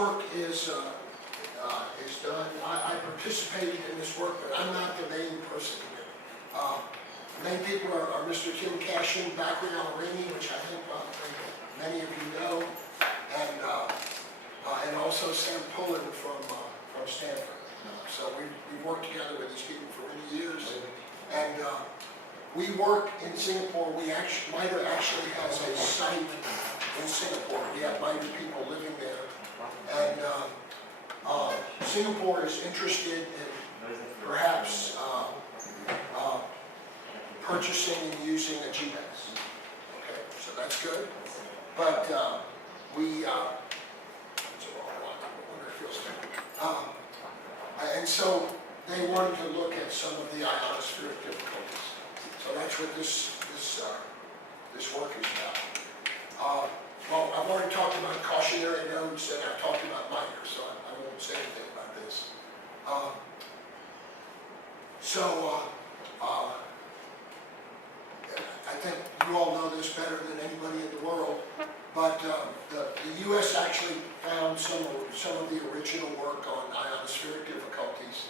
work is done. I participated in this work, but I'm not the main person here. The main people are Mr. Tim Cashin, Bakri Al-Rini, which I think many of you know, and also Sam Pullen from Stanford. So we've worked together with these people for many years, and we work in Singapore. MITRE actually has a site in Singapore. We have MITRE people living there, and Singapore is interested in perhaps purchasing and using a GBAS. Okay, so that's good. But and so they wanted to look at some of the ionospheric difficulties. So that's what this work is about. Well, I've already talked about cautionary notes, and I've talked about MITRE, so I won't say anything about this. I think you all know this better than anybody in the world, but the U.S. actually found some of the original work on ionospheric difficulties,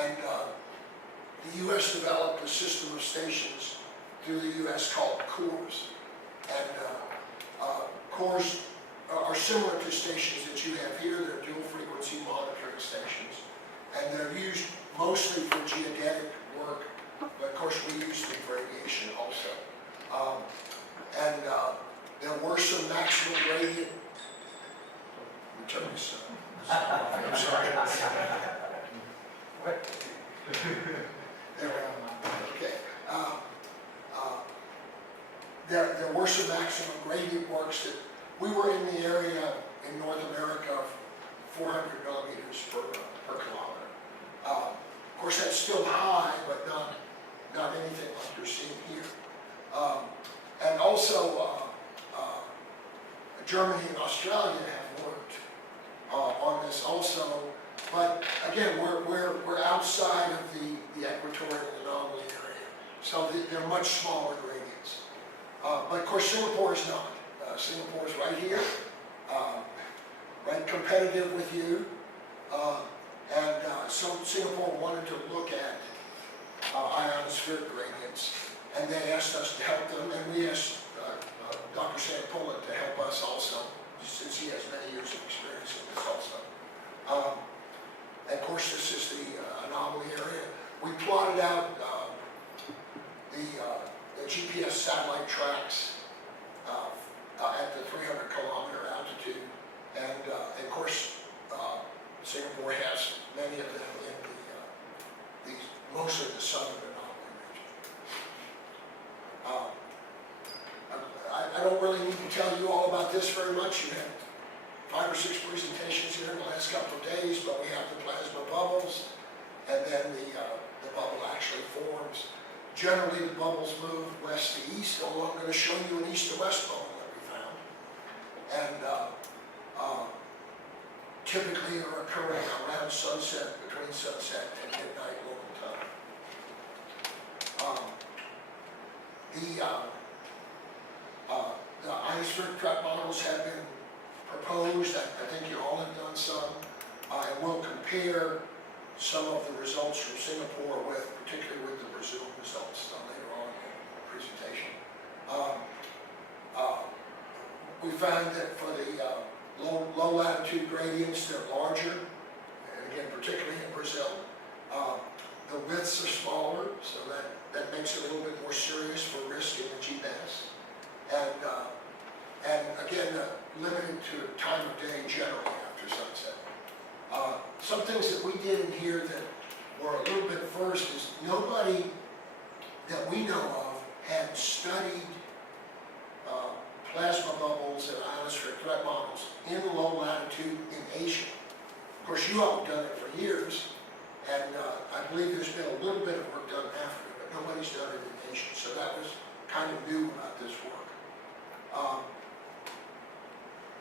and the U.S. developed a system of stations through the U.S. called CORS, and CORS are similar to stations that you have here. They're dual frequency monitoring stations, and they're used mostly for geodetic work, but of course we use them for aviation also. There were some maximum gradient. Let me turn this I'm sorry. What? Okay. There were some maximum gradient works that we were in the area in North America of 400 millimeters per kilometer. Of course, that's still high, but not anything like you're seeing here. And also, Germany and Australia have worked on this also, but again, we're outside of the equatorial anomaly area, so they're much smaller gradients. But of course, Singapore is not. Singapore is right here, right competitive with you, so Singapore wanted to look at ionospheric gradients, and they asked us to help them, and we asked Dr. Sam Pullen to help us also, since he has many years of experience in this also. And of course, this is the anomaly area. We plotted out the GPS satellite tracks at the 300-kilometer altitude, and of course, Singapore has many of them in mostly the southern anomaly region. I don't really need to tell you all about this very much. You had 5 or 6 presentations here in the last couple of days, but we have the plasma bubbles, and then the bubble actually forms. Generally, the bubbles move west to east, although I'm going to show you an east to west bubble that we found. And typically are occurring around sunset, between sunset and midnight local time. The ionospheric threat models have been proposed. I think you all have done some, and we'll compare some of the results from Singapore particularly with the Brazil results later on in the presentation. We found that for the low latitude gradients, they're larger, and again, particularly in Brazil. The widths are smaller, so that makes it a little bit more serious for risk in the GBAS. And again, limited to time of day generally after sunset. Some things that we did in here that were a little bit first is nobody that we know of had studied plasma bubbles and ionospheric threat models in low latitude in Asia. Of course, you all have done it for years, and I believe there's been a little bit of work done after it, but nobody's done it in Asia, so that was kind of new about this work.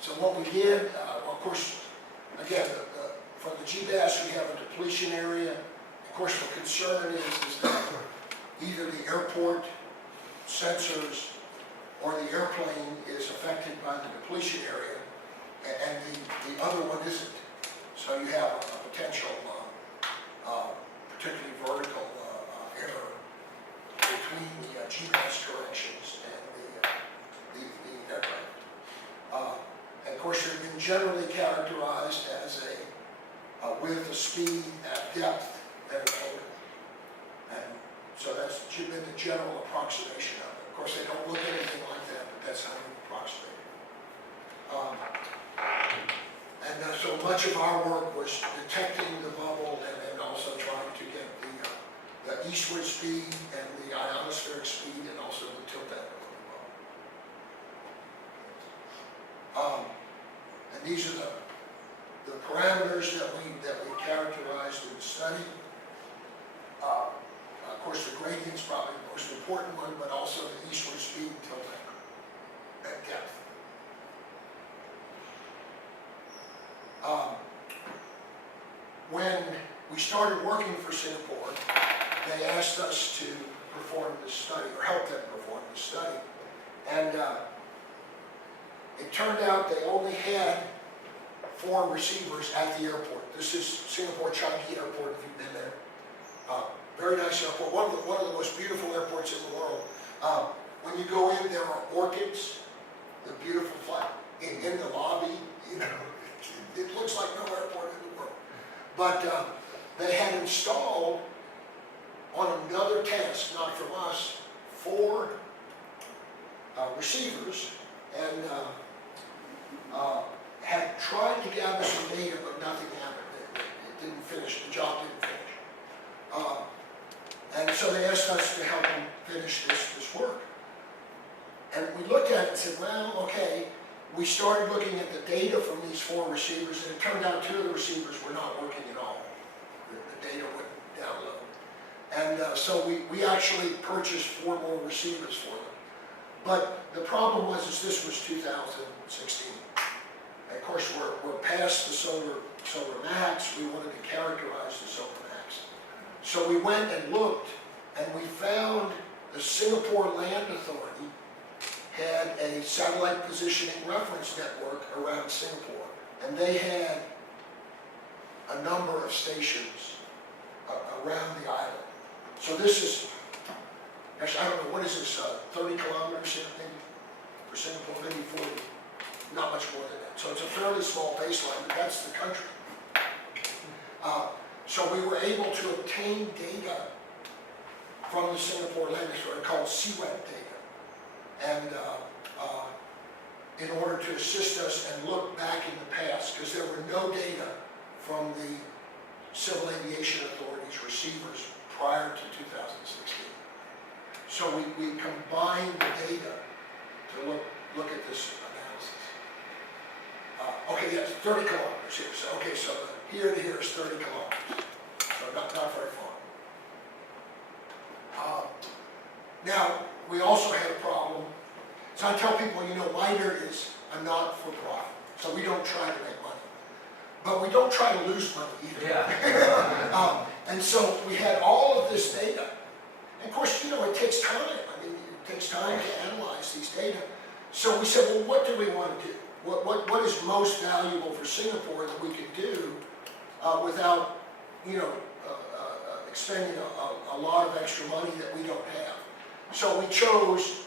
So what we did, well, of course, again, for the GBAS we have a depletion area. Of course, the concern is that either the airport sensors or the airplane is affected by the depletion area. and the other one isn't. So you have a potential, particularly vertical error between the GBAS corrections and the aircraft. And of course, they've been generally characterized as with a speed at depth and an angle. And so that's been the general approximation of it. Of course, they don't look anything like that, but that's how we approximate it. So much of our work was detecting the bubble and then also trying to get the eastward speed and the ionospheric speed and also the tilt angle of the bubble. And these are the parameters that we characterized in the study. Of course, the gradient's probably the most important one, but also the eastward speed and tilt angle at depth. When we started working for Singapore, they asked us to perform this study, or help them perform this study. And it turned out they only had 4 receivers at the airport. This is Singapore Changi Airport, if you've been there. Very nice airport, one of the most beautiful airports in the world. When you go in, there are orchids, the beautiful flag in the lobby. You know, it looks like no airport in the world. But they had installed on another task, not from us, 4 receivers, and had tried to gather some data, but nothing happened. It didn't finish. The job didn't finish. And so they asked us to help them finish this work. And we looked at it and said, well, okay. We started looking at the data from these 4 receivers, and it turned out 2 of the receivers were not working at all. The data wouldn't download. And so we actually purchased 4 more receivers for them. But the problem was this was 2016. And of course, we're past the solar max. We wanted to characterize the solar max. So we went and looked, and we found the Singapore Land Authority had a satellite positioning reference network around Singapore. And they had a number of stations around the island. So this is, actually, I don't know, what is this, 30 kilometers maybe for Singapore, maybe 40, not much more than that. So it's a fairly small baseline, but that's the country. So we were able to obtain data from the Singapore Land Authority called CWEP data. And in order to assist us and look back in the past, because there were no data from the Civil Aviation Authority's receivers prior to 2016. So we combined the data to look at this analysis. Okay, yes, 30 kilometers here. So, okay, so here to here is 30 kilometers. So not very far. Now, we also had a problem. So I tell people, you know, LIDAR is a not-for-profit. So we don't try to make money. But we don't try to lose money either. Yeah. And so we had all of this data. And of course, you know, it takes time. I mean, it takes time to analyze these data. So we said, well, what do we want to do? What is most valuable for Singapore that we could do without, you know, expending a lot of extra money that we don't have? So we chose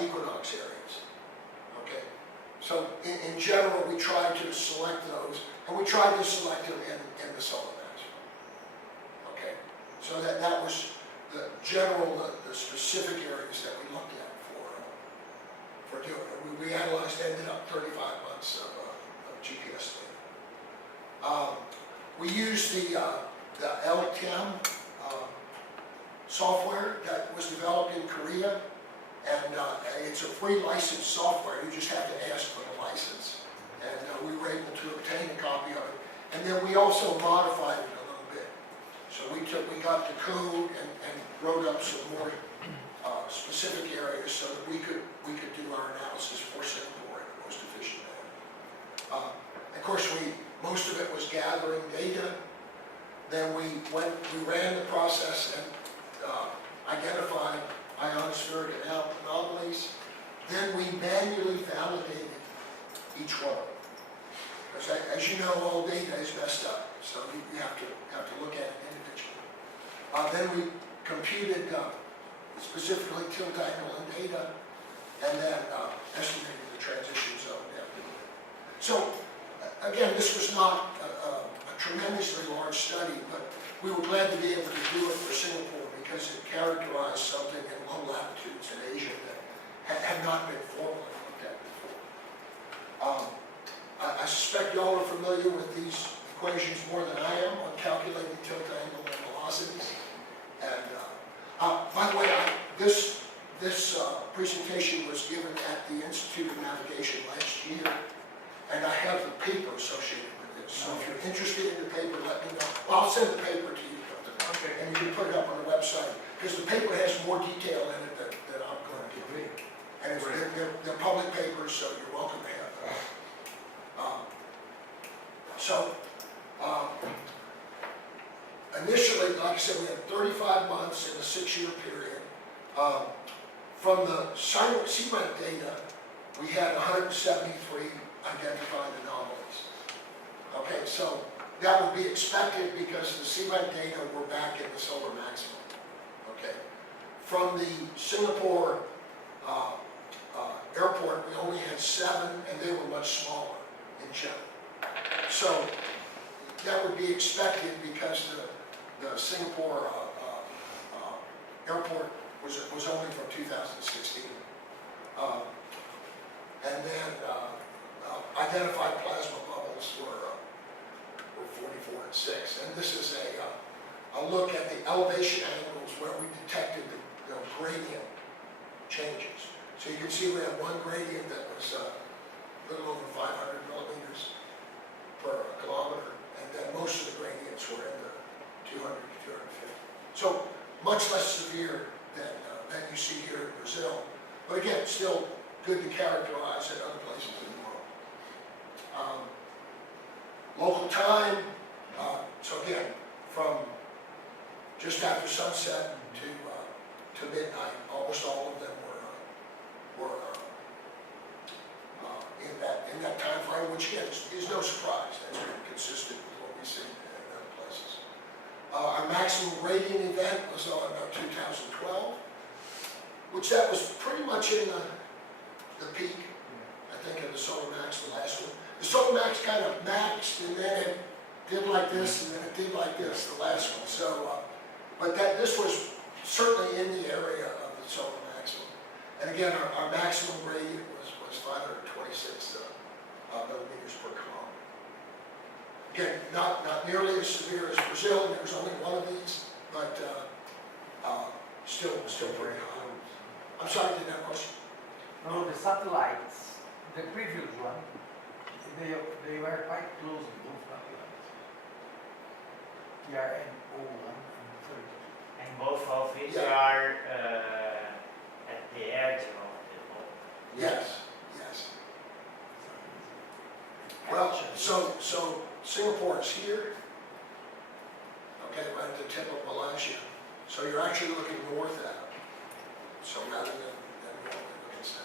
equinox areas. Okay. So in general, we tried to select those, and we tried to select them in the solar max. Okay. So that was the general, the specific areas that we looked at for doing it. We analyzed, ended up 35 months of GPS data. We used the ITM software that was developed in Korea, and it's a free licensed software. You just have to ask for the license, and we were able to obtain a copy of it. And then we also modified it a little bit. So we got the code and wrote up some more specific areas so that we could do our analysis for Singapore in the most efficient manner. Of course, most of it was gathering data. Then we ran the process and identified ionospheric anomalies. Then we manually validated each one. Because as you know, all data is messed up, so you have to look at it individually. Then we computed specifically tilt angle and data, and then estimated the transition zone depth. So again, this was not a tremendously large study, but we were glad to be able to do it for Singapore because it characterized something in low latitudes in Asia that had not been formally looked at before. I suspect y'all are familiar with these equations more than I am on calculating tilt angle and velocities. And by the way, this presentation was given at the Institute of Navigation last year, and I have the paper associated with this. So if you're interested in the paper, let me know. Well, I'll send the paper to you, and you can put it up on the website, because the paper has more detail in it than I'm going to read. And they're public papers, so you're welcome to have them. Initially, like I said, we had 35 months in a 6-year period. From the seabed data, we had 173 identified anomalies. Okay, so that would be expected because the seabed data were back in the solar maximum. Okay, from the Singapore airport, we only had 7, and they were much smaller in general. So that would be expected because the Singapore airport was only from 2016. And then identified plasma bubbles were 44 and 6. And this is a look at the elevation angles where we detected the gradient changes. So you can see we had one gradient that was a little over 500 millimeters per kilometer, and then most of the gradients were in the 200 to 250. So much less severe than you see here in Brazil. But again, still good to characterize in other places in the world. Local time, so again, from just after sunset to midnight, almost all of them were in that time frame, which again is no surprise. That's been consistent with what we see in other places. Our maximum gradient event was on 2012, which that was pretty much in the peak, I think, of the solar max, the last one. The solar max kind of maxed, and then it did like this, and then it did like this, the last one. So, but this was certainly in the area of the solar maximum. And again, our maximum gradient was 526 millimeters per kilometer. Again, not nearly as severe as Brazil, and there was only one of these, but still pretty high. I'm sorry, did that question? No, the satellites, the previous one, they were quite close to both satellites. TRN-01 and 30. And both of these are at the edge of the pole. Yes, yes. Well, so Singapore is here, okay, right at the tip of Malaysia. So you're actually looking north at it. So rather than looking south,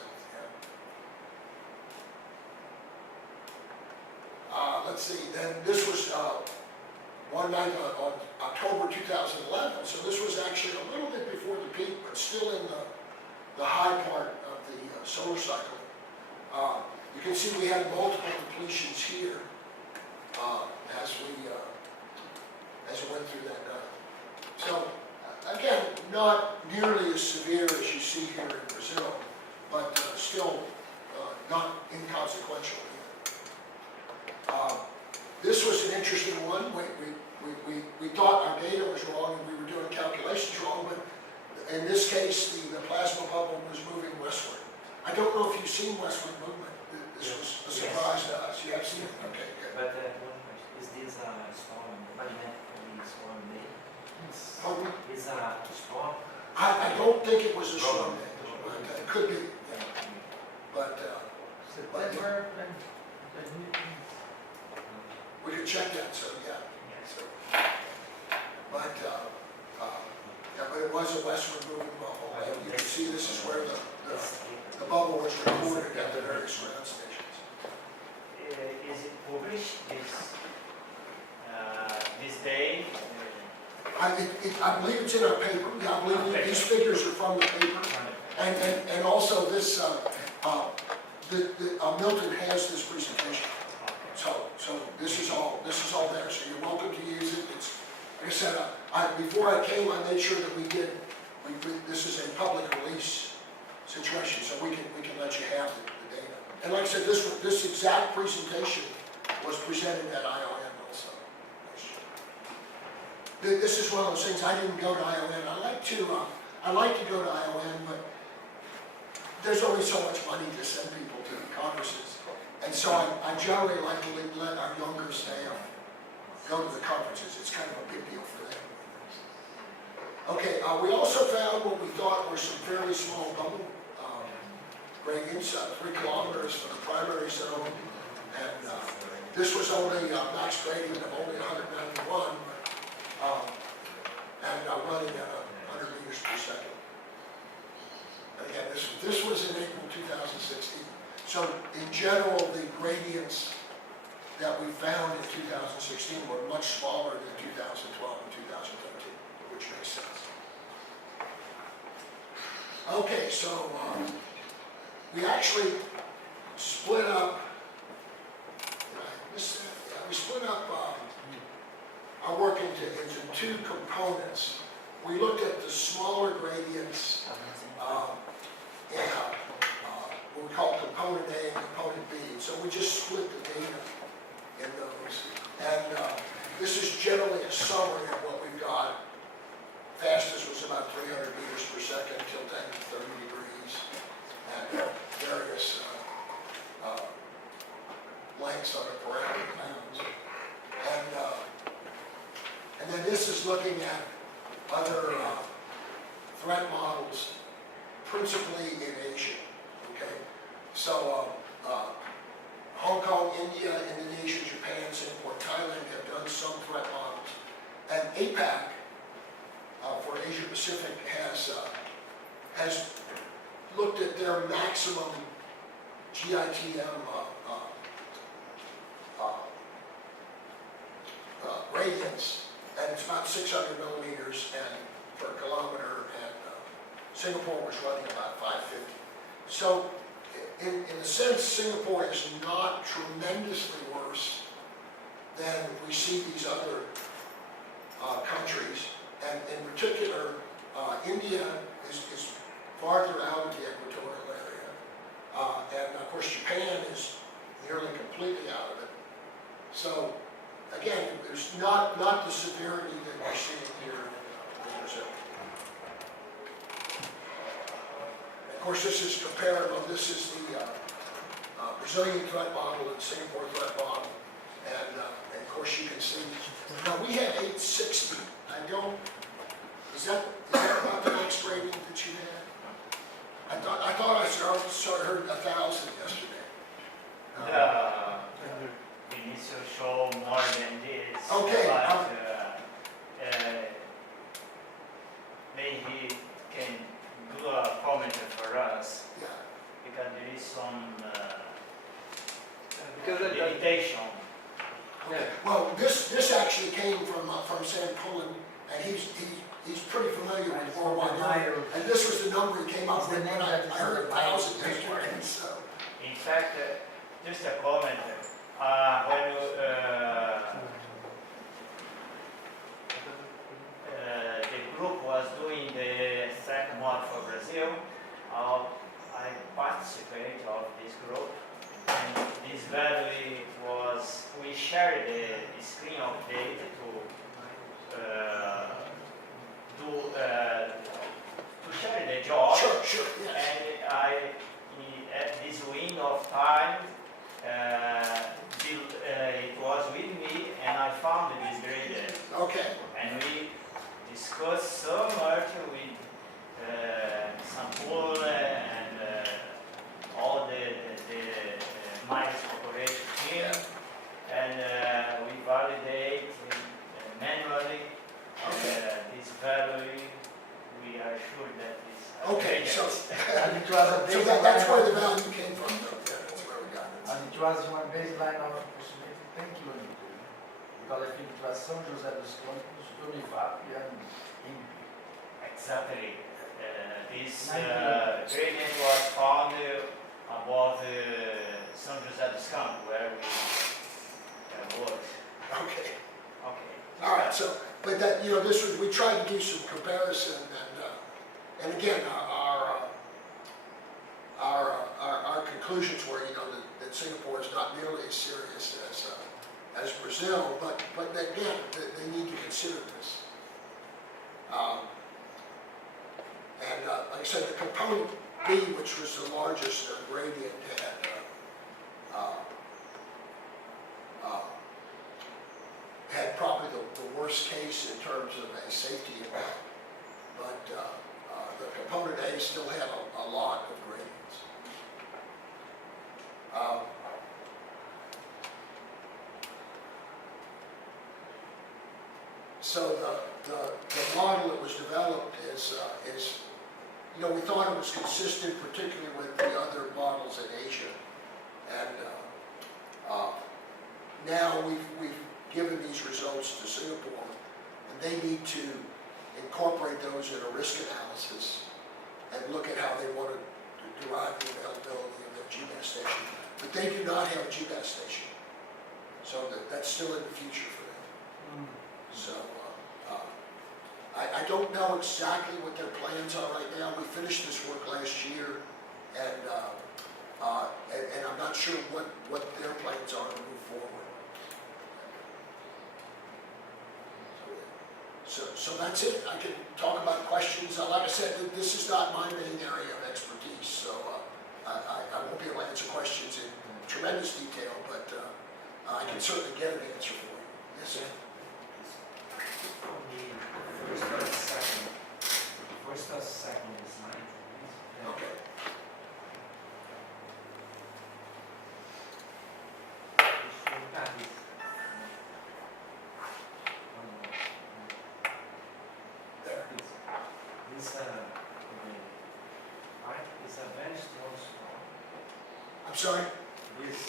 yeah. Let's see, then this was one night on October 2011, so this was actually a little bit before the peak, but still in the high part of the solar cycle. You can see we had multiple depletions here as it went through that night. So again, not nearly as severe as you see here in Brazil, but still not inconsequential either. This was an interesting one. We thought our data was wrong and we were doing calculations wrong, but in this case, the plasma bubble was moving westward. I don't know if you've seen westward movement. This was a surprise to us. You have seen it? Okay, good. But one question, is this a storm, magnetically storm day? Pardon? Is a storm? I don't think it was a storm day, but it could be. Yeah. But September and we could check that, so yeah. So, but it was a westward moving bubble. And you can see this is where the bubble was recorded at the various ground stations. Is it published I believe it's in our paper, yeah, I believe these figures are from the paper. And also this, Milton has this presentation. So this is all there, so you're welcome to use it. It's, like I said, before I came, I made sure that this is a public release situation, so we can let you have the data. And like I said, this exact presentation was presented at IOM also. This is one of those things, I didn't go to IOM. I like to go to IOM, but there's only so much money to send people to conferences. And so I generally like to let our younger staff go to the conferences. It's kind of a big deal for them. Okay, we also found what we thought were some fairly small bubble gradients, 3 kilometers from the primary zone. And this was only max gradient of only 191, and running at 100 meters per second. And again, this was in April 2016. So in general, the gradients that we found in 2016 were much smaller than 2012 and 2013, which makes sense. Okay, so we actually split up, we split up our work into 2 components. We looked at the smaller gradients in what we call component A and component B. So we just split the data in those. And this is generally a summary of what we've got. Fastest was about 300 meters per second, tilt angle 30 degrees, and various lengths on a parameter bounds. And then this is looking at other threat models, principally in Asia. Okay, so Hong Kong, India, Indonesia, Japan, Singapore, Thailand have done some threat models, and APAC for Asia Pacific has looked at their maximum GITM gradients, and it's about 600 millimeters per kilometer, and Singapore was running about 550. So, in a sense, Singapore is not tremendously worse than we see these other countries, and in particular, India is farther out of the equatorial area, and of course Japan is nearly completely out of it. So, again, there's not the severity that we're seeing here in Brazil. Of course, this is comparable. This is the Brazilian threat model and Singapore threat model, and of course you can see. Now we have 860. Is that about the max rating that you had? I thought I heard 1,000 yesterday. We need to show more than this. Okay. But maybe he can do a comment for us, Yeah. because there is some Because limitation. yeah. Well, this actually came from Sam Pullen, and he's pretty familiar with worldwide area. And this was the number he came up with. When I heard 1,000 yesterday. So. In fact, just a comment. When the group was doing the second one for Brazil, I participated of this group, and this value was, we shared the screen of data to share the job. Sure, yes. And at this window of time, it was with me, and I found this gradient. Okay. And we discussed so much with Sampul and all the Miles Corporation team, and we validate manually this value. We are sure that this. Okay, so And it was a that's baseline where the of, value came from. Yeah, that's where we got it. and it was one baseline of approximately 10 kilometers. because I think it was São José dos Campos, Univap, and INCT. Exactly. This 90. gradient was found above São José dos Campos, where we work. Okay. Okay. All right, so, but that, you know, this was, we tried to do some comparison, and again, our conclusions were, you know, that Singapore is not nearly as serious as Brazil, but again, they need to consider this. And like I said, the component B, which was the largest gradient, had probably the worst case in terms of a safety event, but the component A still had a lot of gradients. So the model that was developed is, you know, we thought it was consistent, particularly with the other models in Asia, and now we've given these results to Singapore, and they need to incorporate those in a risk analysis and look at how they want to derive the availability of their GBAS station. But they do not have a GBAS station, so that's still in the future for them. So I don't know exactly what their plans are right now. We finished this work last year, and I'm not sure what their plans are to move forward. So that's it. I can talk about questions. Like I said, this is not my main area of expertise, so I won't be able to answer questions in tremendous detail, but I can certainly get an answer for you. Yes, sir. First or second is 90. Okay. There. This right is a very strong storm. I'm sorry? This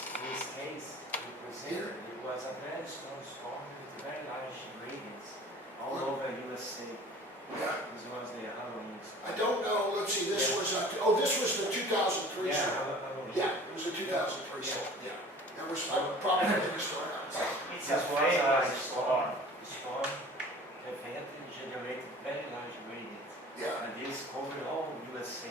case you presented, it was a very strong storm with very large gradients all over USA. Yeah. This was the Halloween storm. I don't know. Let's see. This was this was the 2003 Yeah, storm. Halloween. Yeah, it was a 2003 storm. Yeah. That was probably the biggest storm outside. It's This a was a famous storm. storm. Storm event generated very large gradients. Yeah. And this covered all USA.